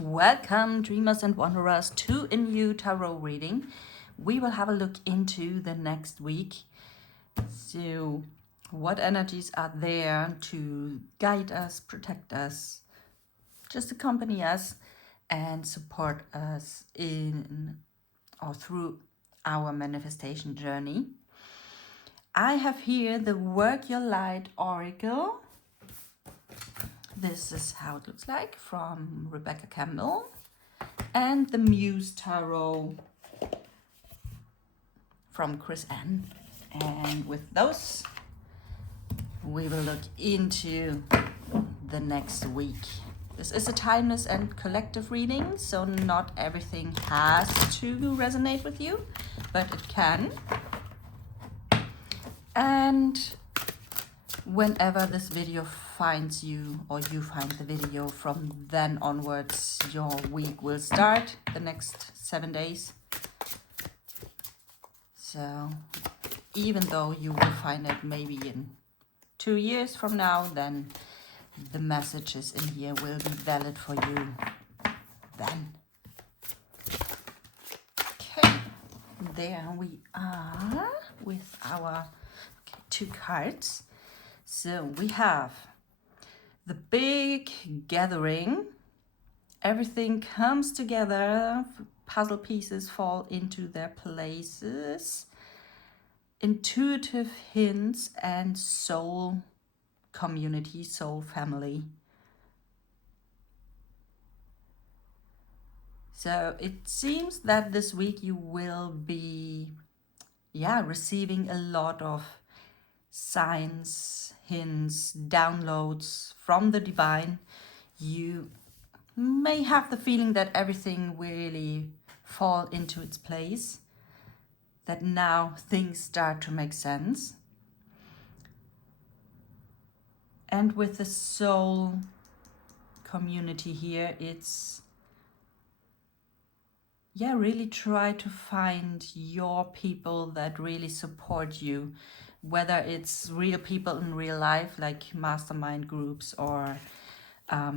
Welcome, dreamers and wanderers, to a new tarot reading. We will have a look into the next week. So, what energies are there to guide us, protect us, just accompany us, and support us in or through our manifestation journey? I have here the Work Your Light Oracle. This is how it looks like from Rebecca Campbell. And the Muse Tarot from Chris Ann. And with those, we will look into the next week. This is a timeless and collective reading, so not everything has to resonate with you, but it can. And whenever this video finds you, or you find the video, from then onwards, your week will start the next 7 days. So even though you will find it maybe in 2 years from now, then the messages in here will be valid for you then. Okay, there we are with our two cards. So we have the big gathering. Everything comes together. Puzzle pieces fall into their places. Intuitive hints and soul community, soul family. So it seems that this week you will be receiving a lot of signs, hints, downloads from the divine. You may have the feeling that everything really fall into its place, that now things start to make sense. And with the soul community here, it's really try to find your people that really support you, whether it's real people in real life, like mastermind groups or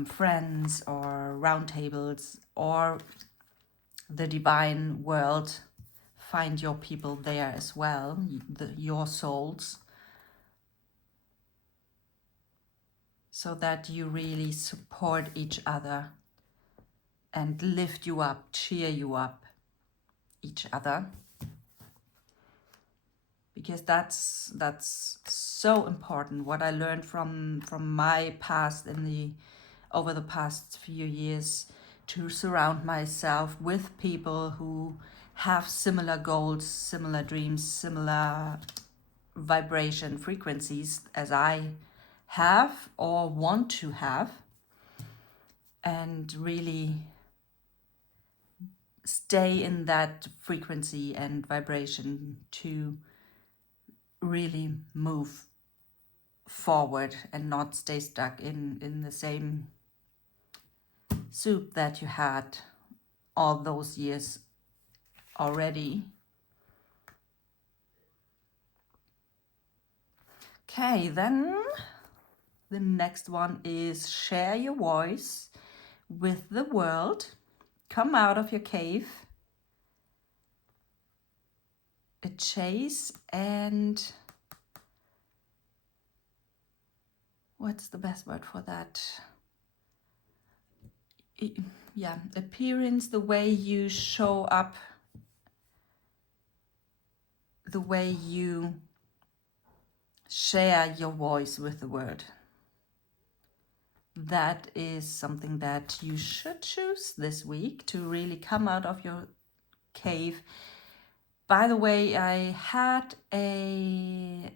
friends or roundtables, or the divine world. Find your people there as well, your souls, so that you really support each other and lift you up, cheer you up, each other. Because that's so important. What I learned from my past over the past few years, to surround myself with people who have similar goals, similar dreams, similar vibration frequencies as I have or want to have, and really stay in that frequency and vibration to really move forward and not stay stuck in the same soup that you had all those years already. Okay, then the next one is share your voice with the world. Come out of your cave. A chase and what's the best word for that? Appearance, the way you show up, the way you share your voice with the world. That is something that you should choose this week, to really come out of your cave. By the way, I had a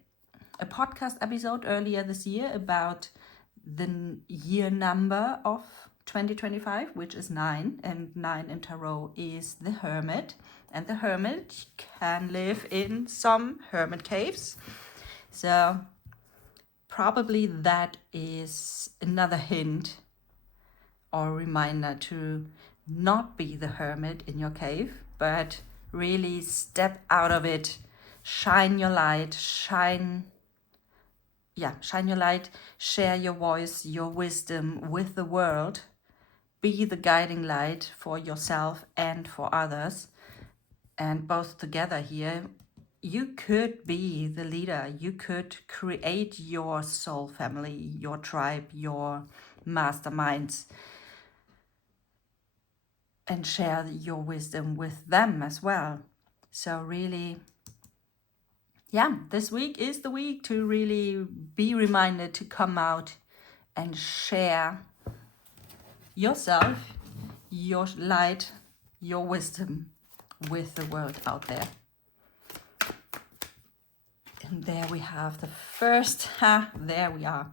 podcast episode earlier this year about the year number of 2025, which is 9, and 9 in tarot is the Hermit, and the Hermit can live in some hermit caves. So probably that is another hint or reminder to not be the hermit in your cave, but really step out of it, shine your light, shine your light, share your voice, your wisdom with the world, be the guiding light for yourself and for others. And both together here, you could be the leader. You could create your soul family, your tribe, your masterminds, and share your wisdom with them as well. So really, yeah, this week is the week to really be reminded to come out and share yourself, your light, your wisdom with the world out there. And there we have the first, there we are.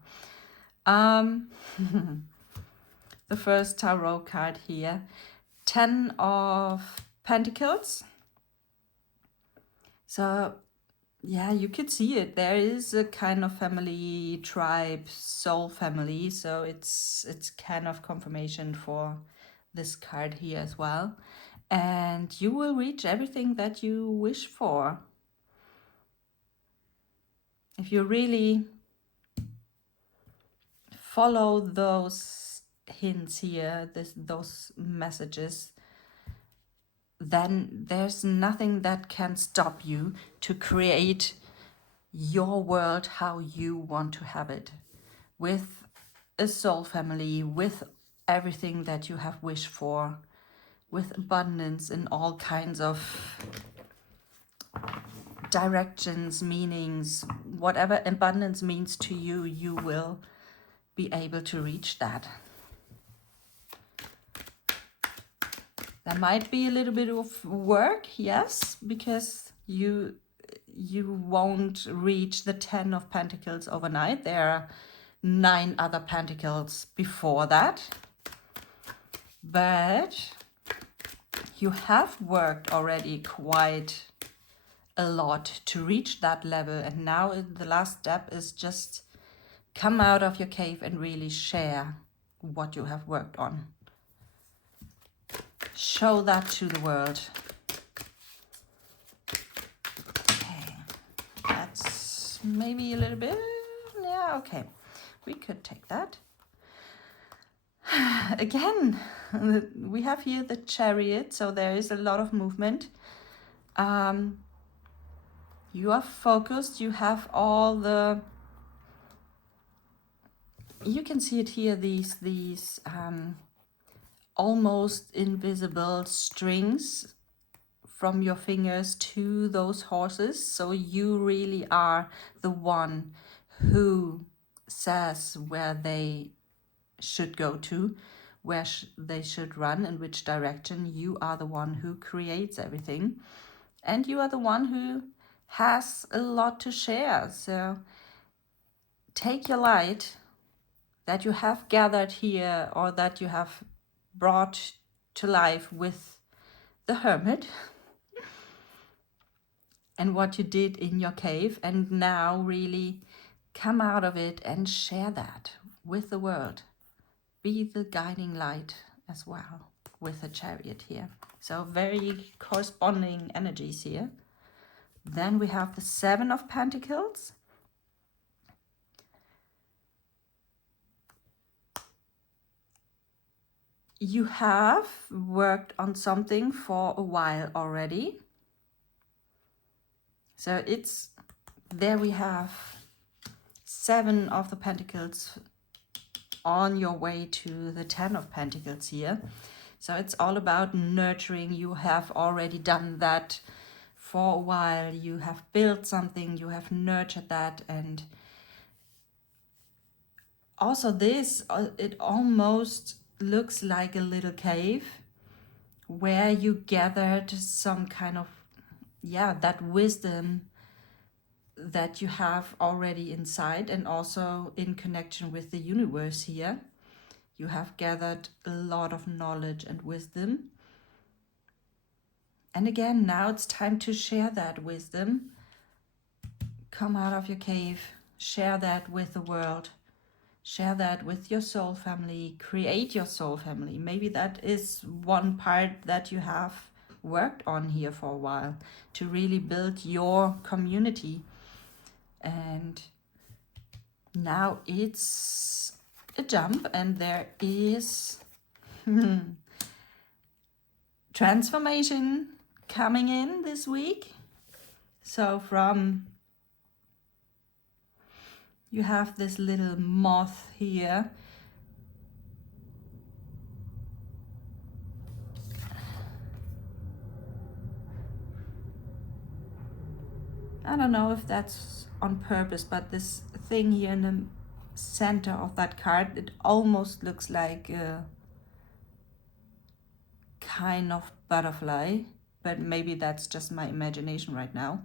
The first tarot card here, 10 of Pentacles. So yeah, you could see it. There is a kind of family, tribe, soul family. So it's kind of confirmation for this card here as well. And you will reach everything that you wish for. If you really follow those hints here, those messages, then there's nothing that can stop you to create your world how you want to have it, with a soul family, with everything that you have wished for, with abundance in all kinds of directions, meanings. Whatever abundance means to you, you will be able to reach that. There might be a little bit of work, yes, because you won't reach the 10 of Pentacles overnight. There are 9 other Pentacles before that. But you have worked already quite a lot to reach that level. And now the last step is just come out of your cave and really share what you have worked on. Show that to the world. Okay, that's maybe a little bit, yeah, okay. We could take that. Again, we have here the Chariot, so there is a lot of movement. You are focused, you have all the, you can see it here, these almost invisible strings from your fingers to those horses. So you really are the one who says where they should go to, where they should run, in which direction. You are the one who creates everything, and you are the one who has a lot to share. So take your light that you have gathered here, or that you have brought to life with the Hermit and what you did in your cave, and now really come out of it and share that with the world. Be the guiding light as well with a Chariot here. So very corresponding energies here. Then we have the 7 of Pentacles. You have worked on something for a while already. So it's, there we have 7 of the Pentacles on your way to the 10 of Pentacles here. So it's all about nurturing. You have already done that for a while. You have built something, you have nurtured that. And also this, it almost looks like a little cave where you gathered some kind of, yeah, that wisdom that you have already inside, and also in connection with the universe here. You have gathered a lot of knowledge and wisdom. And again, now it's time to share that wisdom. Come out of your cave, share that with the world. Share that with your soul family, create your soul family. Maybe that is one part that you have worked on here for a while, to really build your community. And now it's a jump, and there is transformation coming in this week. So you have this little moth here. I don't know if that's on purpose, but this thing here in the center of that card, it almost looks like a kind of butterfly, but maybe that's just my imagination right now.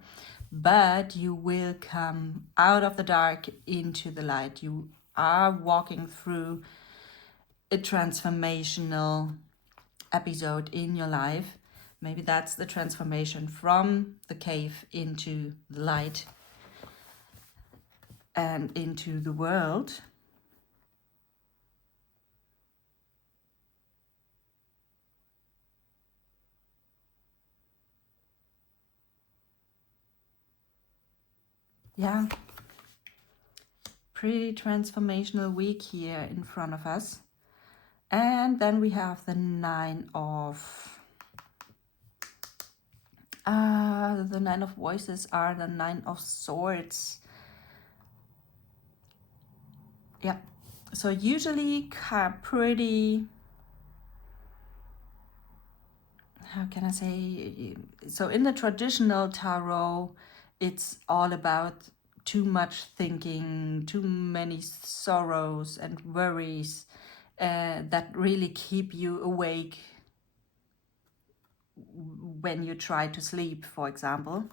But you will come out of the dark into the light. You are walking through a transformational episode in your life. Maybe that's the transformation from the cave into the light and into the world. Yeah, pretty transformational week here in front of us. And then we have the Nine of Voices are the Nine of Swords. Yeah, so usually pretty, how can I say, so in the traditional tarot, it's all about too much thinking, too many sorrows and worries that really keep you awake when you try to sleep, for example.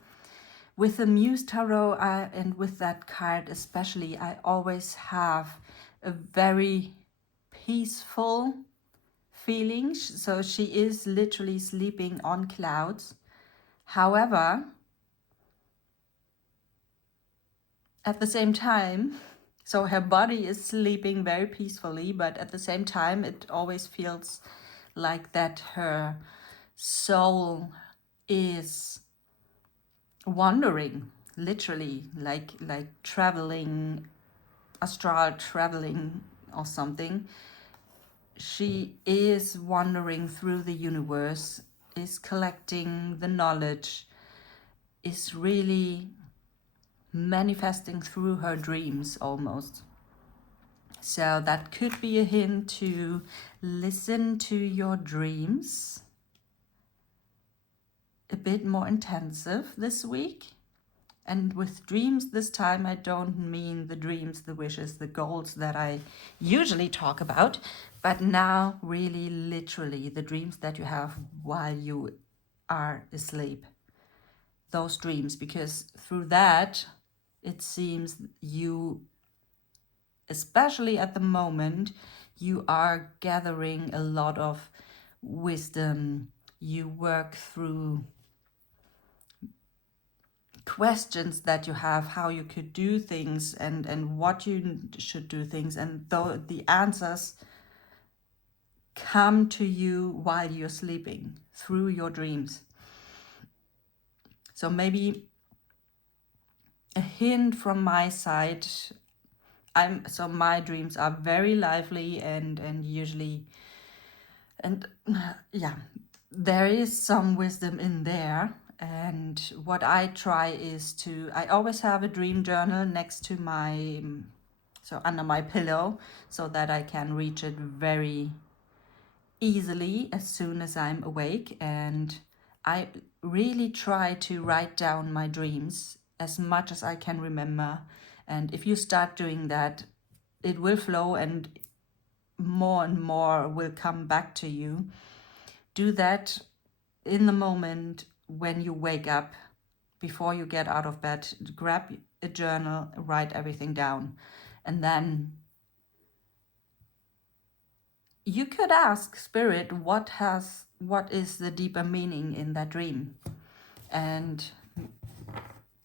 With the Muse Tarot and with that card especially, I always have a very peaceful feeling. So she is literally sleeping on clouds. However, at the same time, so her body is sleeping very peacefully, but at the same time, it always feels like that her soul is wandering, literally, like traveling, astral traveling or something. She is wandering through the universe, is collecting the knowledge, is really manifesting through her dreams almost. So that could be a hint to listen to your dreams a bit more intensive this week. And with dreams this time, I don't mean the dreams, the wishes, the goals that I usually talk about, but now really literally the dreams that you have while you are asleep. Those dreams, because through that, it seems you, especially at the moment, you are gathering a lot of wisdom. You work through questions that you have, how you could do things and what you should do things, and though the answers come to you while you're sleeping through your dreams. So maybe a hint from my side, so my dreams are very lively and usually, and yeah, there is some wisdom in there. And what I try is I always have a dream journal next to so under my pillow, so that I can reach it very easily as soon as I'm awake. And I really try to write down my dreams as much as I can remember. And if you start doing that, it will flow and more will come back to you. Do that in the moment when you wake up, before you get out of bed. Grab a journal, write everything down, and then you could ask Spirit what is the deeper meaning in that dream. And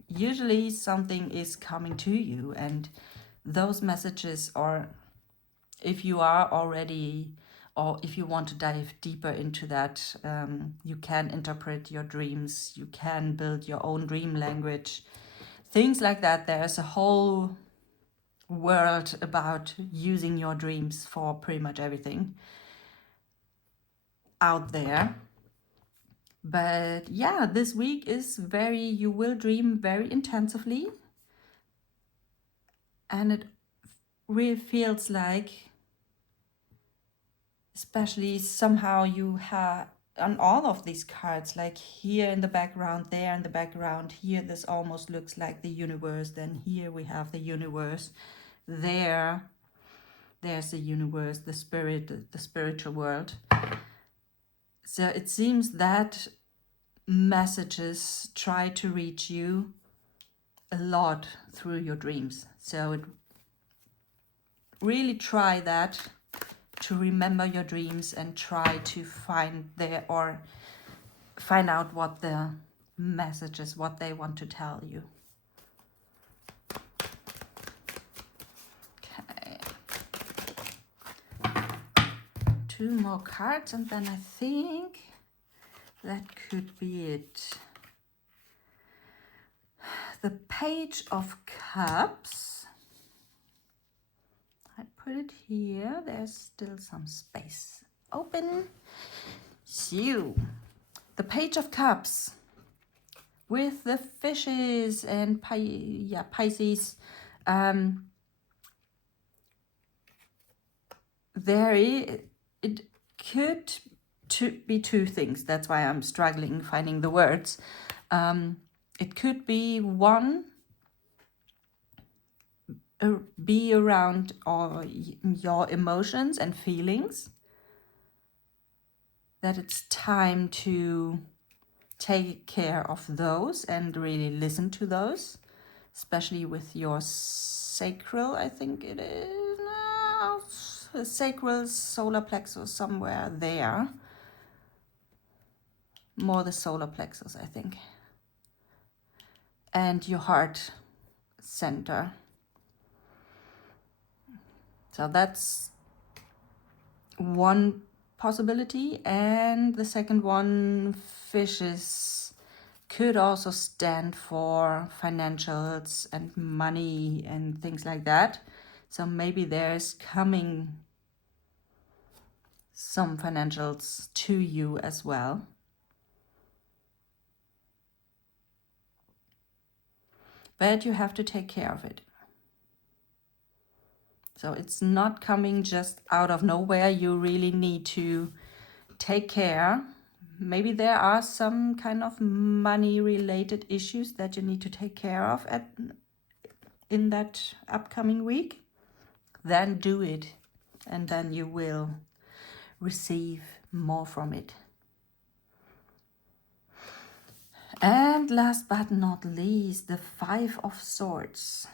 usually something is coming to you, and those messages are, if you are already, or if you want to dive deeper into that, you can interpret your dreams, you can build your own dream language, things like that. There's a whole world about using your dreams for pretty much everything. out there. But yeah, this week is you will dream very intensively, and it really feels like, especially somehow you have on all of these cards, like here in the background, there in the background, here this almost looks like the universe, then here we have the universe, there's the universe, the spirit, the spiritual world. So it seems that messages try to reach you a lot through your dreams. So really try that, to remember your dreams and try to find out what the messages, what they want to tell you. Okay. 2 more cards and then I think that could be it. The Page of Cups. I put it here. There's still some space open. So, the Page of Cups with the fishes and Pisces. It could be 2 things. That's why I'm struggling finding the words. It could be one, be around all your emotions and feelings, that it's time to take care of those and really listen to those, especially with your sacral, I think it is, sacral, solar plexus, somewhere there, more the solar plexus, I think, and your heart center. So that's one possibility. And the second one, fishes, could also stand for financials and money and things like that. So maybe there's coming some financials to you as well. But you have to take care of it. So it's not coming just out of nowhere. You really need to take care. Maybe there are some kind of money-related issues that you need to take care of in that upcoming week. Then do it, and then you will receive more from it. And last but not least, the 5 of Swords.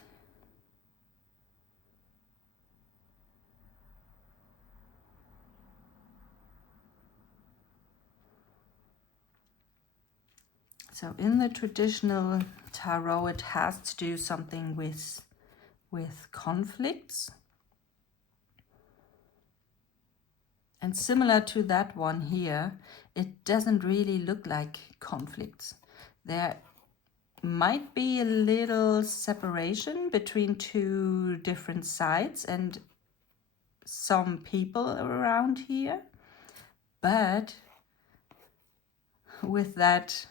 So in the traditional tarot, it has to do something with conflicts. And similar to that one here, it doesn't really look like conflicts. There might be a little separation between 2 different sides and some people around here. But with that,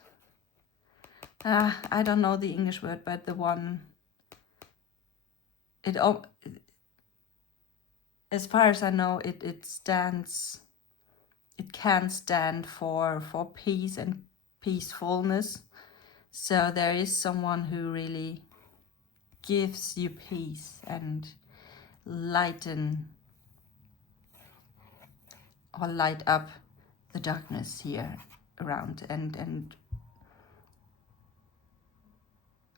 I don't know the English word, but the one, as far as I know, it can stand for peace and peacefulness. So there is someone who really gives you peace and light up the darkness here around and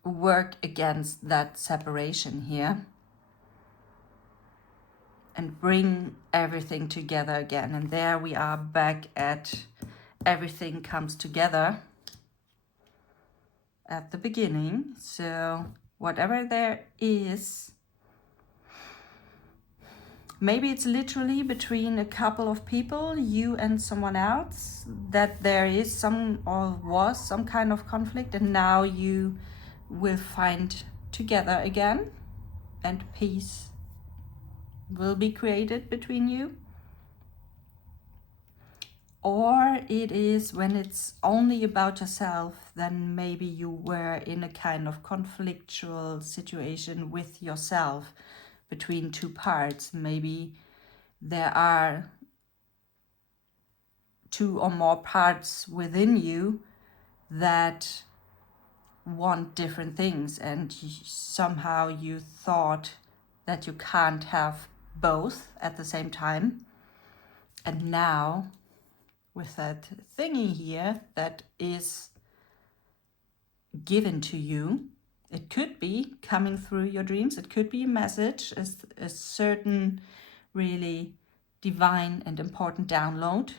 work against that separation here and bring everything together again. And there we are back at everything comes together at the beginning. So whatever there is, maybe it's literally between a couple of people, you and someone else, that there is some or was some kind of conflict, and now you will find together again and peace will be created between you. Or it is when it's only about yourself, then maybe you were in a kind of conflictual situation with yourself between two parts. Maybe there are two or more parts within you that want different things, and somehow you thought that you can't have both at the same time. And now, with that thingy here that is given to you, it could be coming through your dreams, it could be a message, a certain really divine and important download,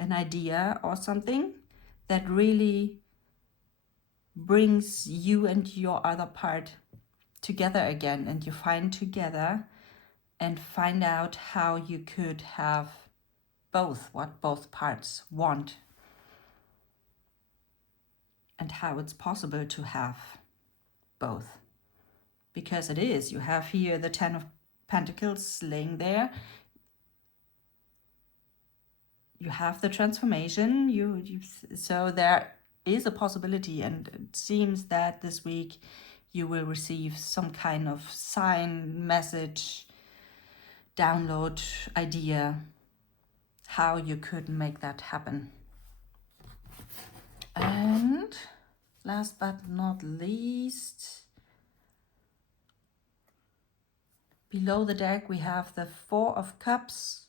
an idea or something that really brings you and your other part together again, and you find together and find out how you could have both, what both parts want, and how it's possible to have both. Because it is, you have here the 10 of Pentacles laying there. You have the transformation, so there is a possibility, and it seems that this week you will receive some kind of sign, message, download, idea, how you could make that happen. And last but not least, below the deck we have the 4 of Cups.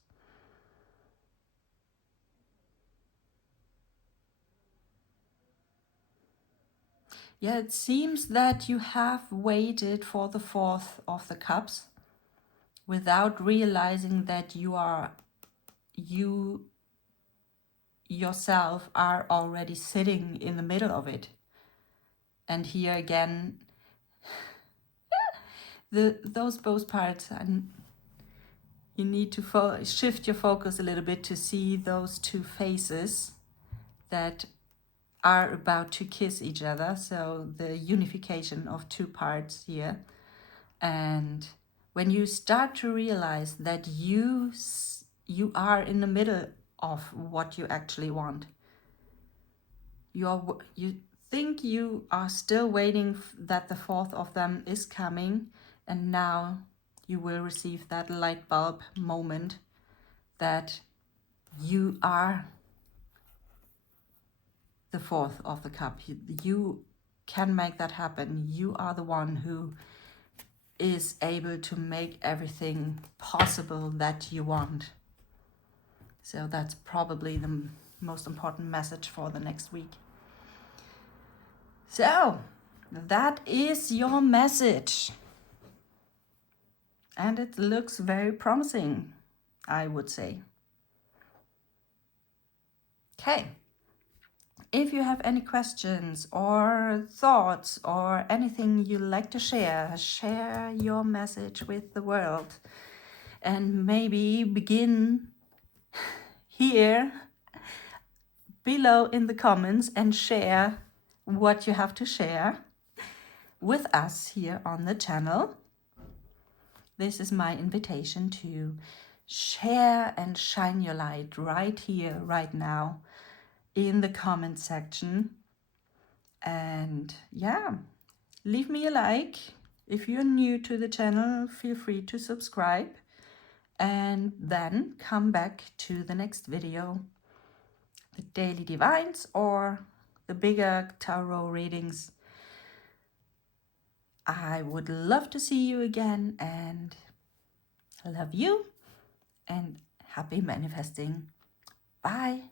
Yeah, it seems that you have waited for the 4th of the Cups without realizing that you yourself are already sitting in the middle of it. And here again, those both parts, and you need to shift your focus a little bit to see those two faces that are about to kiss each other. So the unification of two parts here. And when you start to realize that you are in the middle of what you actually want, you think you are still waiting that the 4th of them is coming, and now you will receive that light bulb moment that you are the 4th of the cup. You can make that happen. You are the one who is able to make everything possible that you want. So that's probably the most important message for the next week. So that is your message. And it looks very promising, I would say. Okay. If you have any questions or thoughts or anything you'd like to share your message with the world. And maybe begin here below in the comments and share what you have to share with us here on the channel. This is my invitation to share and shine your light right here, right now, in the comment section. And yeah, leave me a like. If you're new to the channel, feel free to subscribe. And then come back to the next video, the daily divines or the bigger tarot readings. I would love to see you again, and I love you, and happy manifesting. Bye.